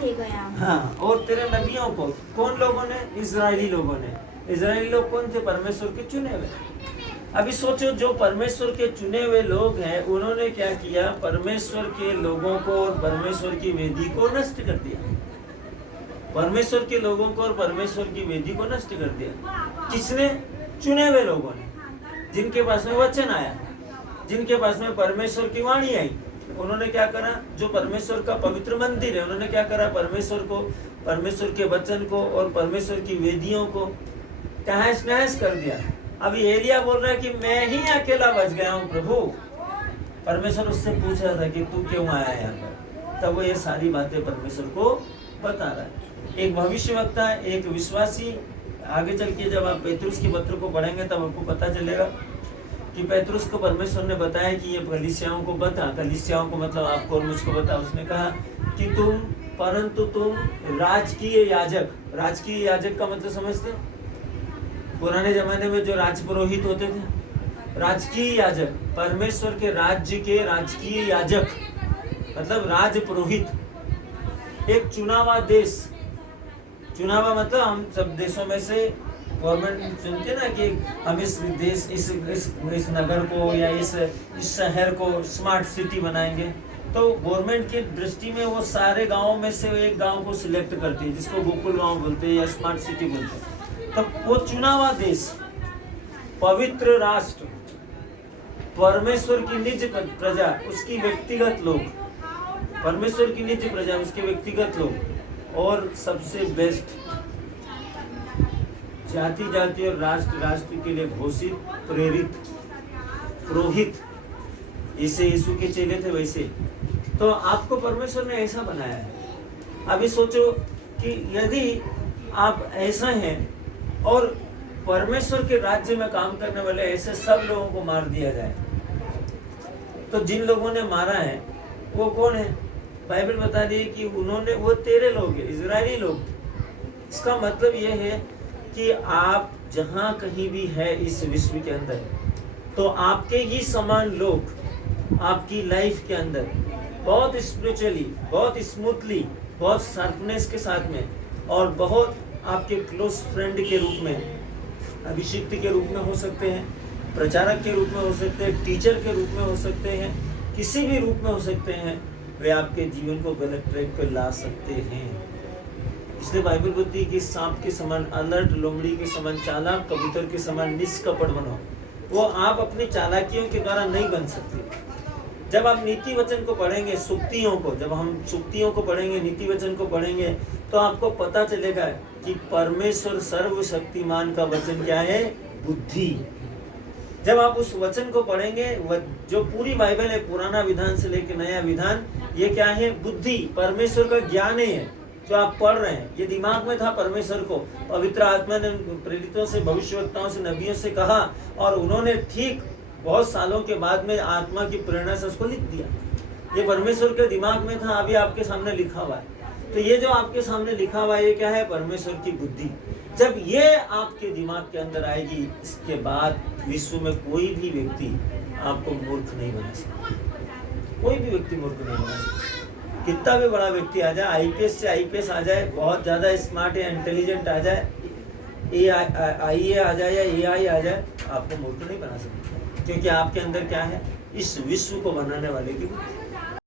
ले गया। हाँ, और तेरे नबियों को कौन लोगों ने? इजरायली लोगों ने। इजरायली लोग कौन थे? परमेश्वर के चुने हुए। अभी सोचो, जो परमेश्वर के चुने हुए लोग हैं उन्होंने क्या किया? परमेश्वर के लोगों को और परमेश्वर की वेदी को नष्ट कर दिया। परमेश्वर के लोगों को और परमेश्वर की वेदी को नष्ट कर दिया। किसने? चुने हुए लोगों ने, जिनके पास में वचन आया, जिनके पास में परमेश्वर की वाणी आई। उन्होंने क्या करा? जो परमेश्वर का पवित्र मंदिर है, उन्होंने क्या करा? परमेश्वर को, परमेश्वर के वचन को और परमेश्वर की वेदियों को तहस नहस कर दिया। अभी एलिया बोल रहा है कि मैं ही अकेला बच गया हूँ प्रभु। परमेश्वर उससे पूछ रहा था कि तू क्यों आया यहाँ पर? तब वो ये सारी बातें परमेश्वर को बता रहा है। एक भविष्यवक्ता, एक विश्वासी, आगे चल के जब आप पेतरुस के पत्र को पढ़ेंगे तब आपको पता चलेगा कि पेतरुस को परमेश्वर ने बताया कि ये कलीसियाओं को बता, कलीसियाओं को मतलब आपको और मुझको बता। उसने कहा कि परंतु तुम राजकीय याजक। राजकीय याजक का मतलब समझते? पुराने जमाने में जो राजपुरोहित होते थे, राजकीय याजक, परमेश्वर के राज्य के राजकीय याजक मतलब राजपुरोहित। एक चुनावा देश, चुनावा मतलब हम सब देशों में से गवर्नमेंट चुनते ना कि हम इस देश, इस नगर को या इस शहर को स्मार्ट सिटी बनाएंगे। तो गवर्नमेंट की दृष्टि में वो सारे गांवों में से एक गांव को सिलेक्ट करती है, जिसको गोकुल गांव बोलते हैं या स्मार्ट सिटी बोलते हैं। तो वो चुना हुआ देश, पवित्र राष्ट्र, परमेश्वर की निज प्रजा, उसकी व्यक्तिगत लोग, परमेश्वर की निज प्रजा, उसके व्यक्तिगत लोग, और सबसे बेस्ट जाति जाति और राष्ट्र राष्ट्र के लिए घोषित, प्रेरित, पुरोहित, जैसे यीशु के चेले थे वैसे। तो आपको परमेश्वर ने ऐसा बनाया है। अभी सोचो कि यदि आप ऐसा हैं और परमेश्वर के राज्य में काम करने वाले ऐसे सब लोगों को मार दिया जाए, तो जिन लोगों ने मारा है वो कौन है? बाइबल बता रही है कि उन्होंने, वो तेरे लोग हैं, इजरायली लोग। इसका मतलब ये है कि आप जहाँ कहीं भी है इस विश्व के अंदर, तो आपके ही समान लोग आपकी लाइफ के अंदर बहुत स्पिरिचुअली, बहुत स्मूथली, बहुत शार्पनेस के साथ में और बहुत आपके क्लोज फ्रेंड के रूप में, अभिषिक्त के रूप में हो सकते हैं, प्रचारक के रूप में हो सकते हैं, टीचर के रूप में हो सकते हैं, किसी भी रूप में हो सकते हैं। वे आपके जीवन को गलत ट्रैक पर ला सकते हैं। इसलिए बाइबल बोलती है कि सांप के समान अलर्ट, लोमड़ी के समान चालाक, कबूतर के समान निष्कपट बनो। वो आप अपनी चालाकियों के द्वारा नहीं बन सकते। जब आप नीति वचन को पढ़ेंगे, सुक्तियों को, जब हम सुक्तियों को पढ़ेंगे, नीति वचन को पढ़ेंगे, तो आपको पता चलेगा कि परमेश्वर सर्वशक्तिमान का वचन क्या है? बुद्धि। जब आप उस वचन को पढ़ेंगे, जो पूरी बाइबल है, पुराना विधान से लेकर नया विधान, ये क्या है? बुद्धि, परमेश्वर का ज्ञान है जो आप पढ़ रहे हैं। ये दिमाग में था परमेश्वर को, पवित्र आत्मा ने प्रेरितों से, भविष्यवक्ताओं से, नबियों से कहा और उन्होंने ठीक बहुत सालों के बाद में आत्मा की प्रेरणा से उसको लिख दिया। ये परमेश्वर के दिमाग में था, अभी आपके सामने लिखा हुआ है। तो ये जो आपके सामने लिखा हुआ है, ये क्या है? परमेश्वर की बुद्धि। जब ये आपके दिमाग के अंदर आएगी, इसके बाद विश्व में कोई भी व्यक्ति आपको मूर्ख नहीं बना सकता। कोई भी व्यक्ति मूर्ख नहीं बना सकता। कितना भी बड़ा व्यक्ति आ जाए, आईपीएस से आईपीएस आ जाए, बहुत ज्यादा स्मार्ट या इंटेलिजेंट आ जाए, आईए आ जाए या एआई आ जाए, आपको मूर्ख नहीं बना सकता। क्योंकि आपके अंदर क्या है? इस विश्व को बनाने वाले की बुद्धि।